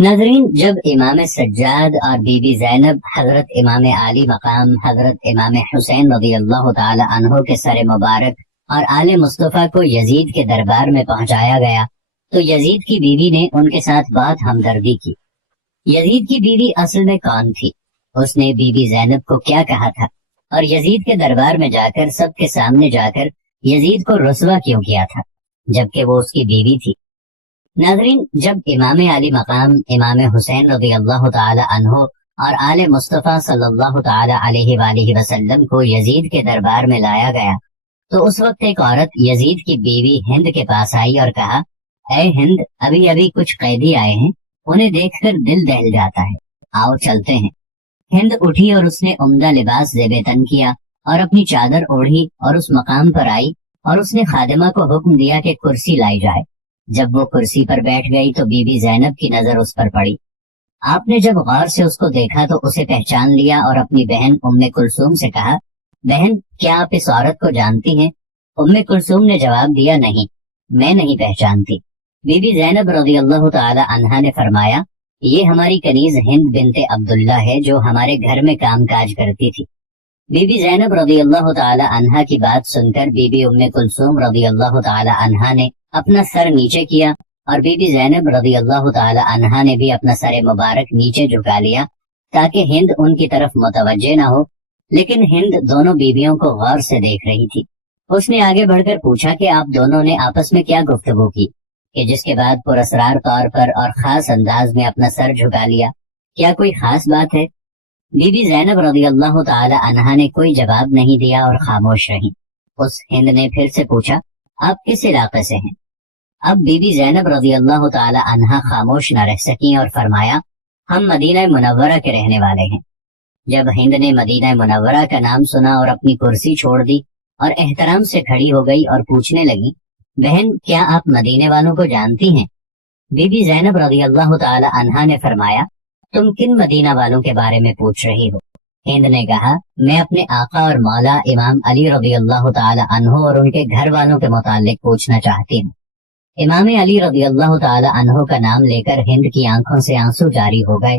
ناظرین، جب امام سجاد اور بی بی زینب حضرت امام عالی مقام حضرت امام حسین رضی اللہ تعالی عنہ کے سر مبارک اور آل مصطفیٰ کو یزید کے دربار میں پہنچایا گیا تو یزید کی بیوی نے ان کے ساتھ بات ہمدردی کی۔ یزید کی بیوی اصل میں کون تھی؟ اس نے بی بی زینب کو کیا کہا تھا اور یزید کے دربار میں جا کر سب کے سامنے جا کر یزید کو رسوا کیوں کیا تھا جبکہ وہ اس کی بیوی تھی؟ ناظرین، جب امام علی مقام امام حسین رضی اللہ تعالی عنہ اور آل مصطفیٰ صلی اللہ تعالی علیہ وآلہ وسلم کو یزید کے دربار میں لایا گیا تو اس وقت ایک عورت یزید کی بیوی ہند کے پاس آئی اور کہا، اے ہند، ابھی کچھ قیدی آئے ہیں، انہیں دیکھ کر دل دہل جاتا ہے، آؤ چلتے ہیں۔ ہند اٹھی اور اس نے عمدہ لباس زیب تن کیا اور اپنی چادر اوڑھی اور اس مقام پر آئی اور اس نے خادمہ کو حکم دیا کہ کرسی لائی جائے۔ جب وہ کرسی پر بیٹھ گئی تو بی بی زینب کی نظر اس پر پڑی۔ آپ نے جب غور سے اس کو دیکھا تو اسے پہچان لیا اور اپنی بہن ام کلثوم سے کہا، بہن، کیا آپ اس عورت کو جانتی ہیں؟ ام کلثوم نے جواب دیا، نہیں، میں نہیں پہچانتی۔ بی بی زینب رضی اللہ تعالی عنہا نے فرمایا، یہ ہماری کنیز ہند بنت عبداللہ ہے جو ہمارے گھر میں کام کاج کرتی تھی۔ بی بی زینب رضی اللہ تعالی عنہا کی بات سن کر بی بی ام کلثوم رضی اللہ تعالی عنہا نے اپنا سر نیچے کیا اور بی بی زینب رضی اللہ تعالی عنہا نے بھی اپنا سر مبارک نیچے جھکا لیا تاکہ ہند ان کی طرف متوجہ نہ ہو، لیکن ہند دونوں بیویوں کو غور سے دیکھ رہی تھی۔ اس نے آگے بڑھ کر پوچھا کہ آپ دونوں نے آپس میں کیا گفتگو کی، کہ جس کے بعد پراسرار طور پر اور خاص انداز میں اپنا سر جھکا لیا، کیا کوئی خاص بات ہے؟ بی بی زینب رضی اللہ تعالی عنہا نے کوئی جواب نہیں دیا اور خاموش رہی۔ اس ہند نے پھر سے پوچھا، آپ کس علاقے سے ہیں؟ اب بی بی زینب رضی اللہ تعالی عنہا خاموش نہ رہ سکیں اور فرمایا، ہم مدینہ منورہ کے رہنے والے ہیں۔ جب ہند نے مدینہ منورہ کا نام سنا اور اپنی کرسی چھوڑ دی اور احترام سے کھڑی ہو گئی اور پوچھنے لگی، بہن، کیا آپ مدینے والوں کو جانتی ہیں؟ بی بی زینب رضی اللہ تعالی عنہا نے فرمایا، تم کن مدینہ والوں کے بارے میں پوچھ رہی ہو؟ ہند نے کہا، میں اپنے آقا اور مولا امام علی رضی اللہ تعالی عنہ اور ان کے گھر والوں کے متعلق پوچھنا چاہتی ہوں۔ امام علی رضی اللہ تعالی عنہ کا نام لے کر ہند کی آنکھوں سے آنسو جاری ہو گئے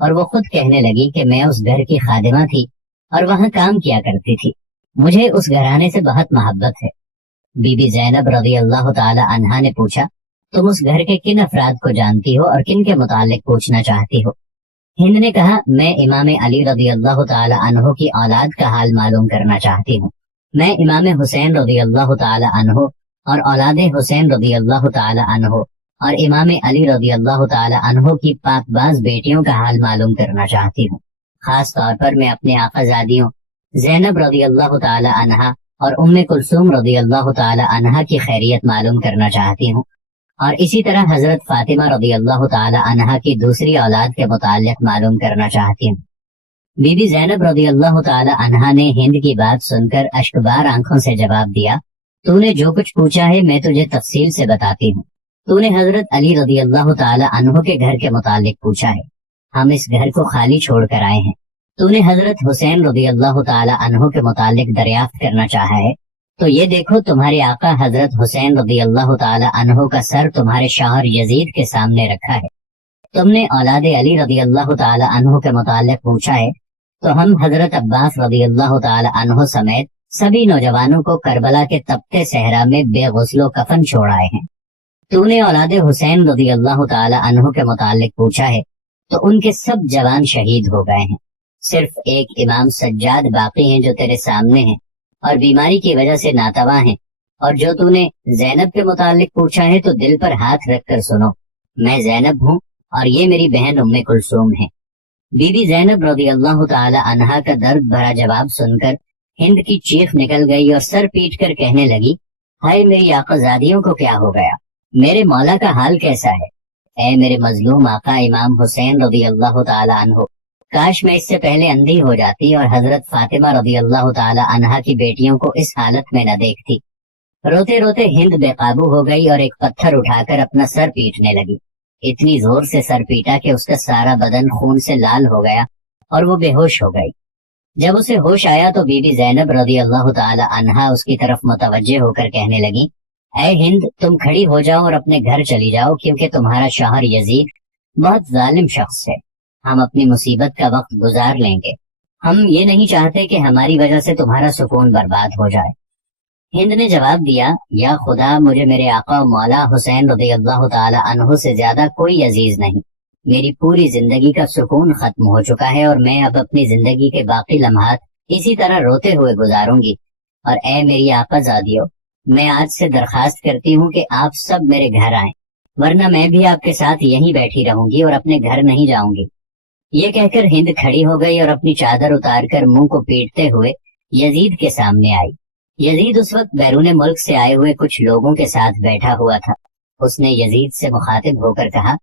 اور وہ خود کہنے لگی کہ میں اس گھر کی خادمہ تھی اور وہاں کام کیا کرتی تھی، مجھے اس گھرانے سے بہت محبت ہے۔ بی بی زینب رضی اللہ تعالی عنہا نے پوچھا، تم اس گھر کے کن افراد کو جانتی ہو اور کن کے متعلق پوچھنا چاہتی ہو؟ ہند نے کہا، میں امام علی رضی اللہ تعالی عنہ کی اولاد کا حال معلوم کرنا چاہتی ہوں۔ میں امام حسین رضی اللہ تعالی عنہ اور اولاد حسین رضی اللہ تعالی عنہ اور امام علی رضی اللہ تعالی عنہ کی پاک باز بیٹیوں کا حال معلوم کرنا چاہتی ہوں۔ خاص طور پر میں اپنے آقا زادیوں زینب رضی اللہ تعالی عنہا اور ام کلثوم رضی اللہ تعالی عنہا کی خیریت معلوم کرنا چاہتی ہوں، اور اسی طرح حضرت فاطمہ رضی اللہ تعالی عنہا کی دوسری اولاد کے متعلق معلوم کرنا چاہتی ہوں۔ بی بی زینب رضی اللہ تعالی عنہا نے ہند کی بات سن کر اشکبار آنکھوں سے جواب دیا، تو نے جو کچھ پوچھا ہے میں تجھے تفصیل سے بتاتی ہوں۔ تو نے حضرت علی رضی اللہ تعالی عنہ کے گھر کے متعلق پوچھا ہے، ہم اس گھر کو خالی چھوڑ کر آئے ہیں۔ تو نے حضرت حسین رضی اللہ تعالی عنہ کے متعلق دریافت کرنا چاہا ہے، تو یہ دیکھو تمہارے آقا حضرت حسین رضی اللہ تعالی عنہ کا سر تمہارے شوہر یزید کے سامنے رکھا ہے۔ تم نے اولاد علی رضی اللہ تعالی عنہ کے متعلق پوچھا ہے، تو ہم حضرت عباس رضی اللہ تعالی عنہ سمیت سبھی نوجوانوں کو کربلا کے تپتے صحرا میں بے غسل و کفن چھوڑ آئے ہیں۔ تو نے اولاد حسین رضی اللہ تعالی عنہ کے متعلق پوچھا ہے، تو ان کے سب جوان شہید ہو گئے ہیں، صرف ایک امام سجاد باقی ہیں جو تیرے سامنے ہیں اور بیماری کی وجہ سے ناتواں ہیں۔ اور جو تو نے زینب کے متعلق پوچھا ہے تو دل پر ہاتھ رکھ کر سنو، میں زینب ہوں اور یہ میری بہن ام کلثوم ہے۔ بی بی زینب رضی اللہ تعالی عنہا کا درد بھرا جواب سن کر ہند کی چیخ نکل گئی اور سر پیٹ کر کہنے لگی، ہائے میری آقا زادیوں کو کیا ہو گیا، میرے مولا کا حال کیسا ہے؟ اے میرے مظلوم آقا امام حسین رضی اللہ تعالی عنہ، کاش میں اس سے پہلے اندھی ہو جاتی اور حضرت فاطمہ رضی اللہ تعالی عنہا کی بیٹیوں کو اس حالت میں نہ دیکھتی۔ روتے روتے ہند بے قابو ہو گئی اور ایک پتھر اٹھا کر اپنا سر پیٹنے لگی۔ اتنی زور سے سر پیٹا کہ اس کا سارا بدن خون سے لال ہو گیا اور وہ بے ہوش ہو گئی۔ جب اسے ہوش آیا تو بی بی زینب رضی اللہ تعالی عنہا اس کی طرف متوجہ ہو کر کہنے لگی، اے ہند، تم کھڑی ہو جاؤ اور اپنے گھر چلی جاؤ، کیونکہ تمہارا شوہر یزید بہت ظالم شخص ہے، ہم اپنی مصیبت کا وقت گزار لیں گے، ہم یہ نہیں چاہتے کہ ہماری وجہ سے تمہارا سکون برباد ہو جائے۔ ہند نے جواب دیا، یا خدا، مجھے میرے آقا و مولا حسین رضی اللہ تعالی عنہ سے زیادہ کوئی عزیز نہیں، میری پوری زندگی کا سکون ختم ہو چکا ہے اور میں اب اپنی زندگی کے باقی لمحات اسی طرح روتے ہوئے گزاروں گی، اور اے میری آقا زادیو، میں آج سے درخواست کرتی ہوں کہ آپ سب میرے گھر آئیں، ورنہ میں بھی آپ کے ساتھ یہیں بیٹھی رہوں گی اور اپنے گھر نہیں جاؤں گی۔ یہ کہہ کر ہند کھڑی ہو گئی اور اپنی چادر اتار کر منہ کو پیٹتے ہوئے یزید کے سامنے آئی۔ یزید اس وقت بیرون ملک سے آئے ہوئے کچھ لوگوں کے ساتھ بیٹھا ہوا تھا۔ اس نے یزید سے مخاطب ہو کر کہا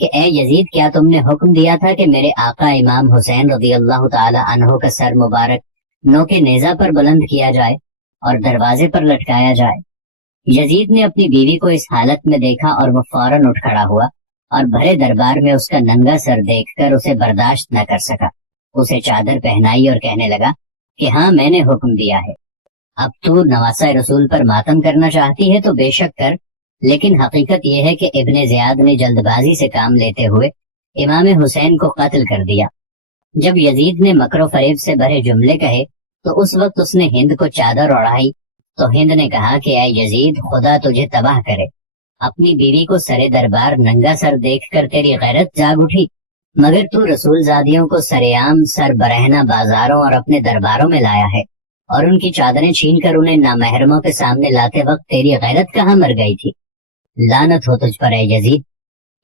کہ اے یزید، کیا تم نے حکم دیا تھا کہ میرے آقا امام حسین رضی اللہ تعالی عنہ کا سر مبارک نوک نیزہ پر بلند کیا جائے اور دروازے پر لٹکایا جائے؟ یزید نے اپنی بیوی کو اس حالت میں دیکھا اور وہ فوراً اٹھ کھڑا ہوا اور بھرے دربار میں اس کا ننگا سر دیکھ کر اسے برداشت نہ کر سکا، اسے چادر پہنائی اور کہنے لگا کہ ہاں، میں نے حکم دیا ہے، اب تو نواسہ رسول پر ماتم کرنا چاہتی ہے تو بے شک کر، لیکن حقیقت یہ ہے کہ ابن زیاد نے جلد بازی سے کام لیتے ہوئے امام حسین کو قتل کر دیا۔ جب یزید نے مکر و فریب سے بھرے جملے کہے تو اس وقت اس نے ہند کو چادر اڑائی تو ہند نے کہا کہ اے یزید، خدا تجھے تباہ کرے، اپنی بیوی کو سرے دربار ننگا سر دیکھ کر تیری غیرت جاگ اٹھی، مگر تو رسول زادیوں کو سرعام سر برہنہ بازاروں اور اپنے درباروں میں لایا ہے، اور ان کی چادریں چھین کر انہیں نامحرموں کے سامنے لاتے وقت تیری غیرت کہاں مر گئی تھی؟ لعنت ہو تجھ پر اے یزید۔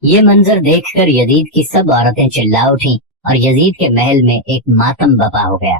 یہ منظر دیکھ کر یزید کی سب عورتیں چلا اٹھیں اور یزید کے محل میں ایک ماتم بپا ہو گیا۔